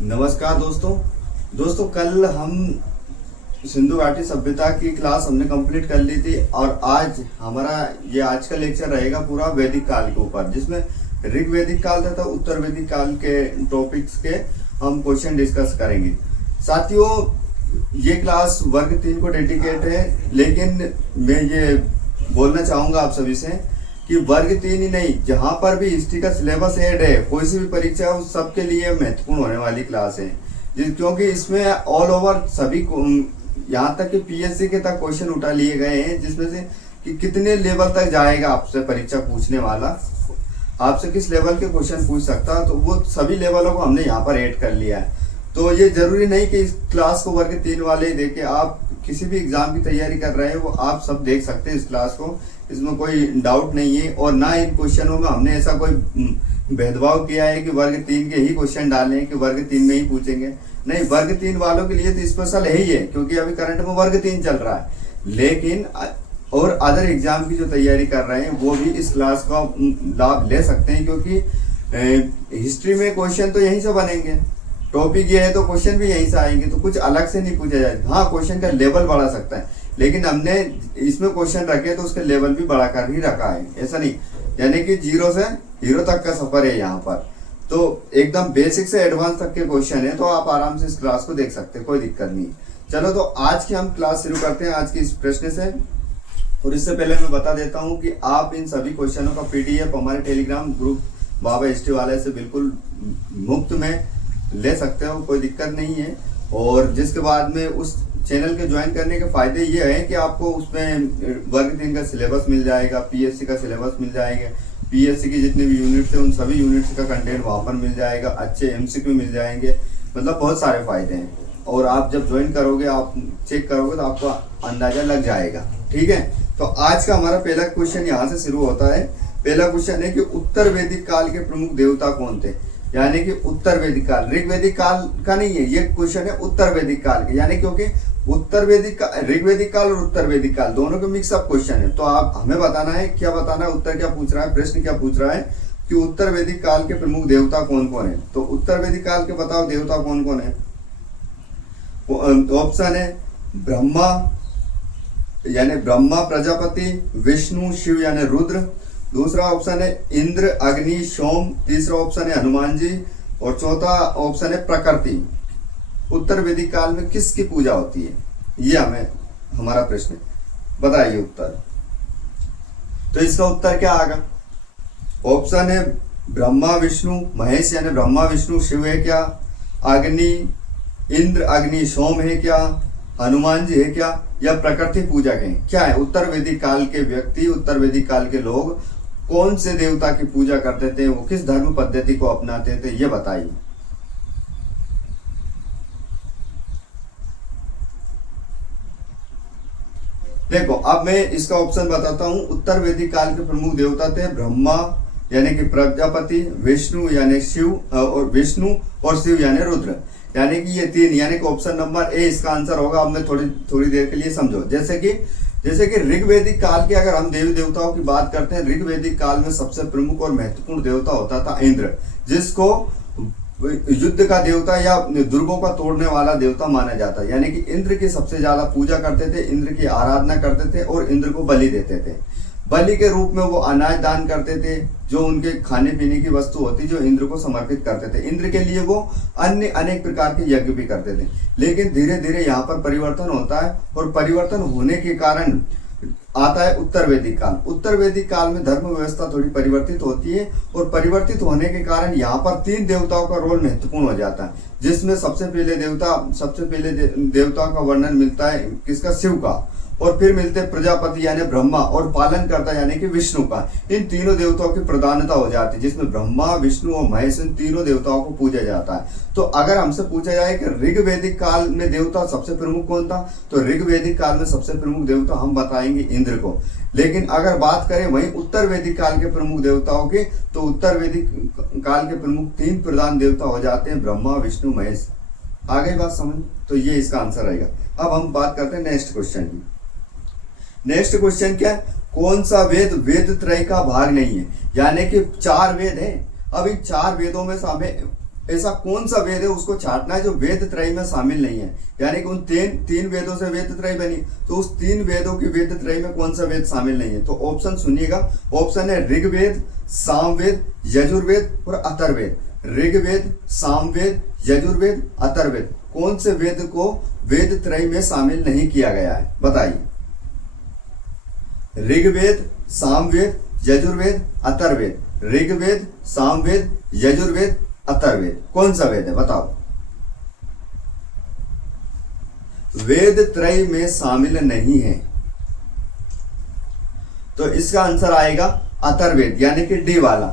नमस्कार दोस्तों कल हम सिंधु घाटी सभ्यता की क्लास हमने कंप्लीट कर ली थी और आज का लेक्चर रहेगा पूरा वैदिक काल के ऊपर, जिसमें ऋग वैदिक काल तथा उत्तर वैदिक काल के टॉपिक्स के हम क्वेश्चन डिस्कस करेंगे। साथियों, ये क्लास वर्ग 3 को डेडिकेट है, लेकिन मैं ये बोलना चाहूँगा आप सभी से कि वर्ग 3 ही नहीं, जहाँ पर भी हिस्ट्री का सिलेबस ऐड है, कोई सी भी परीक्षा है, उस सबके लिए महत्वपूर्ण होने वाली क्लास है, क्योंकि इसमें ऑल ओवर सभी यहाँ तक कि पीएससी के तक क्वेश्चन उठा लिए गए हैं, जिसमें से कि कितने लेवल तक जाएगा आपसे परीक्षा पूछने वाला, आपसे किस लेवल के क्वेश्चन पूछ सकता है, तो वो सभी लेवलों को हमने यहाँ पर ऐड कर लिया है। तो ये जरूरी नहीं कि इस क्लास को वर्ग 3 वाले ही देखे, आप किसी भी एग्जाम की तैयारी कर रहे हैं वो आप सब देख सकते हैं इस क्लास को, इसमें कोई डाउट नहीं है। और ना इन क्वेश्चनों में हमने ऐसा कोई भेदभाव किया है कि वर्ग 3 के ही क्वेश्चन डाले हैं कि वर्ग 3 में ही पूछेंगे, नहीं, वर्ग 3 वालों के लिए तो स्पेशल है ही है, क्योंकि अभी करंट में वर्ग 3 चल रहा है। लेकिन और अदर एग्जाम की जो तैयारी कर रहे हैं वो भी इस क्लास का लाभ ले सकते हैं, क्योंकि हिस्ट्री में क्वेश्चन तो यहीं से बनेंगे, टॉपिक ये है तो क्वेश्चन भी यहीं से आएंगे, तो कुछ अलग से नहीं पूछा जाएगा। हाँ, क्वेश्चन का लेवल बढ़ा सकता है, लेकिन हमने इसमें क्वेश्चन रखे तो उसका लेवल भी बढ़ा कर ही रखा है, ऐसा नहीं, यानी कि 0 से हीरो तक का सफर है यहाँ पर। तो एकदम बेसिक से एडवांस तक के क्वेश्चन है, तो आप आराम से इस क्लास को देख सकते हैं, कोई दिक्कत नहीं। चलो, तो आज की हम क्लास शुरू करते हैं आज की इस प्रश्न से। और इससे पहले मैं बता देता हूँ कि आप इन सभी क्वेश्चनों का पीडीएफ हमारे टेलीग्राम ग्रुप बाबा हिस्ट्री वाले से बिल्कुल मुफ्त में ले सकते हो, कोई दिक्कत नहीं है। और जिसके बाद में उस चैनल के ज्वाइन करने के फायदे ये हैं कि आपको उसमें वर्ग 3 का सिलेबस मिल जाएगा, पीएससी का सिलेबस मिल जाएगा, पीएससी की जितने भी यूनिट्स हैं उन सभी यूनिट्स का कंटेंट वहाँ पर मिल जाएगा, अच्छे एमसीक्यू मिल जाएंगे, मतलब बहुत सारे फायदे हैं। और आप जब ज्वाइन करोगे, आप चेक करोगे तो आपको अंदाजा लग जाएगा, ठीक है। तो आज का हमारा पहला क्वेश्चन यहाँ से शुरू होता है। पहला क्वेश्चन है कि उत्तर वैदिक काल के प्रमुख देवता कौन थे, यानी कि उत्तर वैदिक काल, ऋग वैदिक काल का नहीं है ये क्वेश्चन, है उत्तर वैदिक काल के, यानी क्योंकि उत्तर वैदिक ऋग वैदिक काल और उत्तर वैदिक काल दोनों के मिक्सअप क्वेश्चन है। तो आप हमें बताना है, क्या बताना है, उत्तर क्या पूछ रहा है, प्रश्न क्या पूछ रहा है कि उत्तर वैदिक काल के प्रमुख देवता कौन कौन है। तो उत्तर वैदिक काल के बताओ देवता कौन कौन है। ऑप्शन है ब्रह्मा यानी ब्रह्मा प्रजापति, विष्णु शिव यानी रुद्र, दूसरा ऑप्शन है इंद्र अग्नि सोम, तीसरा ऑप्शन है हनुमान जी, और चौथा ऑप्शन है प्रकृति। उत्तर वैदिक काल में किसकी पूजा होती है, ये हमारा प्रश्न है, बताइए उत्तर। तो इसका उत्तर क्या आएगा। ऑप्शन है ब्रह्मा विष्णु महेश यानी ब्रह्मा विष्णु शिव है क्या, अग्नि इंद्र अग्नि सोम है क्या, हनुमान जी है क्या, या प्रकृति पूजा के क्या है। उत्तर वैदिक काल के व्यक्ति, उत्तर वैदिक काल के लोग कौन से देवता की पूजा करते थे, वो किस धर्म पद्धति को अपनाते थे, ये बताइए। देखो, अब मैं इसका ऑप्शन बताता हूं। उत्तर वैदिक काल के प्रमुख देवता थे ब्रह्मा यानी कि प्रजापति, विष्णु यानी शिव, और विष्णु और शिव यानी रुद्र, यानी कि ये 3, यानी कि ऑप्शन नंबर ए इसका आंसर होगा। अब मैं थोड़ी देर के लिए समझो, जैसे कि ऋग वैदिक काल के अगर हम देवी देवताओं की बात करते हैं, ऋग वैदिक काल में सबसे प्रमुख और महत्वपूर्ण देवता होता था इंद्र, जिसको युद्ध का देवता या दुर्गों का तोड़ने वाला देवता माना जाता है, यानी कि इंद्र की सबसे ज्यादा पूजा करते थे, इंद्र की आराधना करते थे और इंद्र को बलि देते थे। बलि के रूप में वो अनाज दान करते थे, जो उनके खाने पीने की वस्तु होती, जो इंद्र को समर्पित करते थे। इंद्र के लिए वो अन्य अनेक प्रकार के यज्ञ भी करते थे। लेकिन धीरे धीरे यहाँ पर परिवर्तन होता है, और परिवर्तन होने के कारण आता है उत्तर वैदिक काल। उत्तर वैदिक काल में धर्म व्यवस्था थोड़ी परिवर्तित होती है, और परिवर्तित होने के कारण यहाँ पर 3 देवताओं का रोल महत्वपूर्ण हो जाता है, जिसमें सबसे पहले देवताओं का वर्णन मिलता है किसका, शिव का, और फिर मिलते प्रजापति यानी ब्रह्मा, और पालन करता यानी कि विष्णु का। इन तीनों देवताओं की प्रधानता हो जाती है, जिसमें ब्रह्मा विष्णु और महेश, इन तीनों देवताओं को पूजा जाता है। तो अगर हमसे पूछा जाए कि ऋग वैदिक काल में देवता सबसे प्रमुख कौन था, तो ऋग वैदिक काल में सबसे प्रमुख देवता हम बताएंगे इंद्र को। लेकिन अगर बात करें वहीं उत्तर वैदिक काल के प्रमुख देवताओं की, तो उत्तर वैदिक काल के प्रमुख 3 प्रधान देवता हो जाते हैं, ब्रह्मा विष्णु महेश। आ गई बात समझ, तो ये इसका आंसर रहेगा। अब हम बात करते हैं नेक्स्ट क्वेश्चन की। नेक्स्ट क्वेश्चन क्या है, कौन सा वेद वेद त्रय का भाग नहीं है, यानी कि 4 वेद हैं। अब इन 4 वेदों में से हमें ऐसा कौन सा वेद है उसको छांटना है जो वेद त्रय में शामिल नहीं है, यानी कि उन तीन वेदों से वेद त्रय बनी, तो उस 3 वेदों की वेद त्रय में कौन सा वेद शामिल नहीं है। तो ऑप्शन सुनिएगा, ऑप्शन है ऋग्वेद, सामवेद, यजुर्वेद और अथर्ववेद। ऋग्वेद, सामवेद, यजुर्वेद, अथर्ववेद, कौन से वेद को वेद त्रय में शामिल नहीं किया गया है, बताइए। ऋग्वेद, सामवेद, यजुर्वेद, अथर्ववेद। ऋग्वेद, सामवेद, यजुर्वेद, अथर्ववेद, कौन सा वेद है बताओ। वेद त्रय में शामिल नहीं है, तो इसका आंसर आएगा अथर्ववेद, यानी कि डी वाला।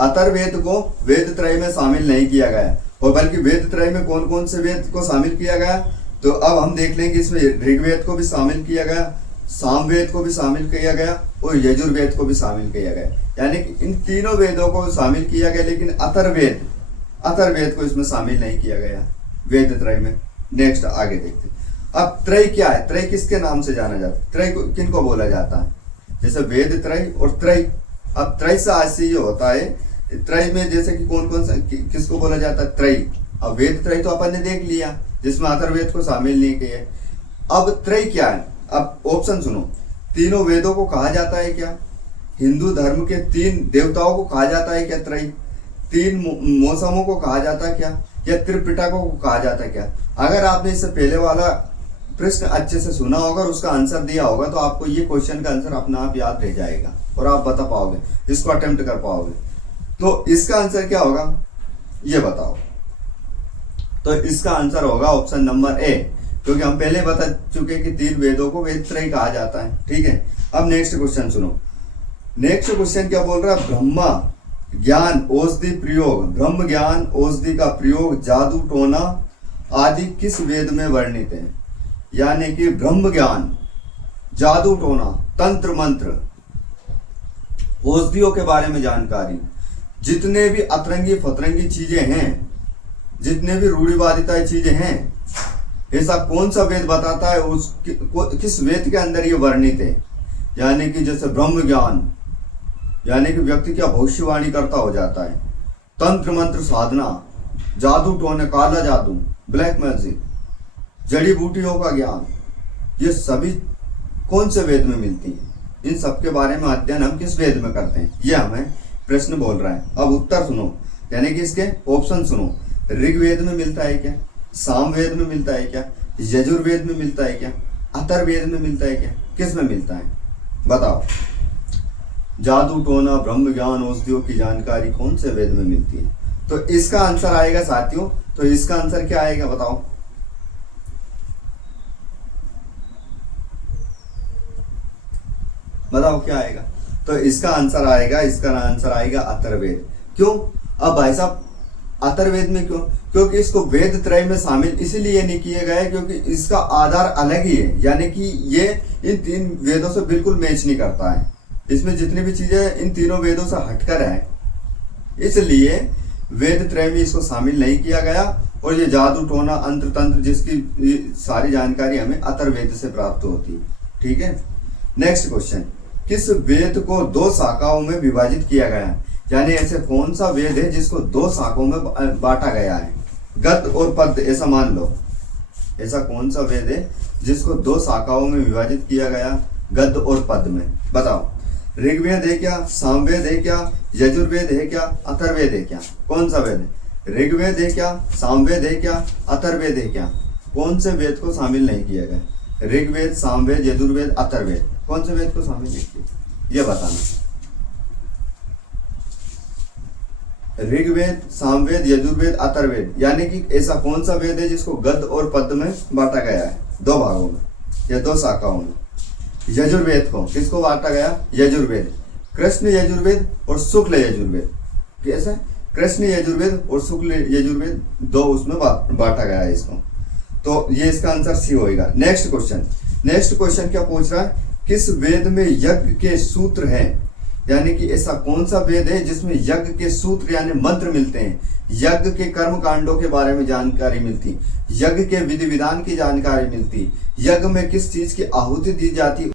अथर्ववेद को वेद त्रय में शामिल नहीं किया गया, और बल्कि वेद त्रय में कौन कौन से वेद को शामिल किया गया, तो अब हम देख लेंगे इसमें ऋग्वेद को भी शामिल किया गया, सामवेद को भी शामिल किया गया और यजुर्वेद को भी शामिल किया गया, यानी कि इन तीनों वेदों को शामिल किया गया, लेकिन अथर्ववेद को इसमें शामिल नहीं किया गया वेद त्रय में। नेक्स्ट आगे देखते हैं। अब त्रय क्या है, त्रय किसके नाम से जाना जाता है, त्रय को किन को बोला जाता है, जैसे वेद त्रय और त्रय। अब त्रय से आज से ये होता है, त्रय में जैसे कि कौन कौन सा किसको बोला जाता है, त्रय। अब वेद त्रय तो अपन ने देख लिया जिसमें अथर्ववेद को शामिल नहीं किया। अब त्रय क्या है, अब ऑप्शन सुनो। तीनों वेदों को कहा जाता है क्या, हिंदू धर्म के 3 देवताओं को कहा जाता है क्या त्रय, 3 मौसमों को कहा जाता है क्या, या त्रिपिटकों को कहा जाता है क्या। अगर आपने इससे पहले वाला प्रश्न अच्छे से सुना होगा और उसका आंसर दिया होगा तो आपको ये क्वेश्चन का आंसर अपना आप याद रह जाएगा और आप बता पाओगे, इसको अटेम्प्ट कर पाओगे। तो इसका आंसर क्या होगा ये बताओ। तो इसका आंसर होगा ऑप्शन नंबर ए, क्योंकि हम पहले बता चुके कि 3 वेदों को वेद त्रय कहा जाता है। ठीक है, अब नेक्स्ट क्वेश्चन सुनो। नेक्स्ट क्वेश्चन क्या बोल रहा है, ब्रह्मा ज्ञान औषधि प्रयोग, ब्रह्म ज्ञान औषधि का प्रयोग जादू टोना आदि किस वेद में वर्णित है। यानी कि ब्रह्म ज्ञान, जादू टोना, तंत्र मंत्र, औषधियों के बारे में जानकारी, जितने भी अतरंगी फतरंगी चीजें हैं, जितने भी रूढ़िवादिता चीजें हैं, ऐसा कौन सा वेद बताता है, उस किस वेद के अंदर ये वर्णित है। यानी कि जैसे ब्रह्म ज्ञान, यानी कि व्यक्ति क्या भविष्यवाणी करता हो जाता है, तंत्र मंत्र साधना, जादू टोने, काला जादू, ब्लैक मैजिक, जड़ी बूटियों का ज्ञान, ये सभी कौन से वेद में मिलती हैं। इन सब के बारे में अध्ययन हम किस वेद में करते हैं, ये हमें प्रश्न बोल रहा है। अब उत्तर सुनो, यानी कि इसके ऑप्शन सुनो। ऋग्वेद में मिलता है क्या, सामवेद में मिलता है क्या, यजुर्वेद में मिलता है क्या, अथर्ववेद में मिलता है क्या, किस में मिलता है बताओ। जादू टोना, ब्रह्म ज्ञान, औषधियों की जानकारी कौन से वेद में मिलती है। तो इसका आंसर आएगा साथियों, तो इसका आंसर क्या आएगा बताओ। बताओ क्या आएगा। तो इसका आंसर आएगा अथर्ववेद। क्यों, अब भाई साहब अथर्ववेद में क्यों, क्योंकि इसको वेद त्रय में शामिल इसीलिए नहीं किए गए क्योंकि इसका आधार अलग ही है, यानी कि ये इन 3 वेदों से बिल्कुल मैच नहीं करता है। इसमें जितनी भी चीजें इन तीनों वेदों से हटकर है, इसलिए वेद त्रय में इसको शामिल नहीं किया गया। और ये जादू टोना, अंत्र तंत्र, जिसकी सारी जानकारी हमें अथर्ववेद से प्राप्त होती है। ठीक है, नेक्स्ट क्वेश्चन। किस वेद को 2 शाखाओं में विभाजित किया गया है। यानी ऐसे कौन सा वेद है जिसको 2 शाखाओं में बांटा गया है, गद्य और पद्य, ऐसा मान लो। ऐसा कौन सा वेद है जिसको 2 शाखाओं में विभाजित किया गया, गद्य और पद्य में, बताओ। ऋग्वेद है क्या, सामवेद है क्या, यजुर्वेद है क्या, अथर्ववेद है क्या, कौन सा वेद है। ऋग्वेद है क्या, सामवेद है क्या, अथर्ववेद है क्या, कौन से वेद को शामिल नहीं किया गया। ऋग्वेद, सामवेद, यजुर्वेद, अथर्ववेद, कौन से वेद को शामिल नहीं किया ये बताना। ऋग्वेद, सामवेद, यजुर्वेद, अथर्ववेद, यानी कि ऐसा कौन सा वेद है जिसको गद्य और पद्य में बांटा गया है, 2 भागों में या 2 शाखाओं में। यजुर्वेद को किसको बांटा गया, यजुर्वेद, कृष्ण यजुर्वेद और शुक्ल यजुर्वेद। कैसे, कृष्ण यजुर्वेद और शुक्ल यजुर्वेद 2 उसमें बांटा गया है इसको। तो ये इसका आंसर सी होगा। नेक्स्ट क्वेश्चन क्या पूछ रहा है, किस वेद में यज्ञ के सूत्र हैं। यानी कि ऐसा कौन सा वेद है जिसमें यज्ञ के सूत्र यानी मंत्र मिलते हैं, यज्ञ के कर्म कांडों के बारे में जानकारी मिलती, यज्ञ के विधि विधान की जानकारी मिलती, यज्ञ में किस चीज की आहुति दी जाती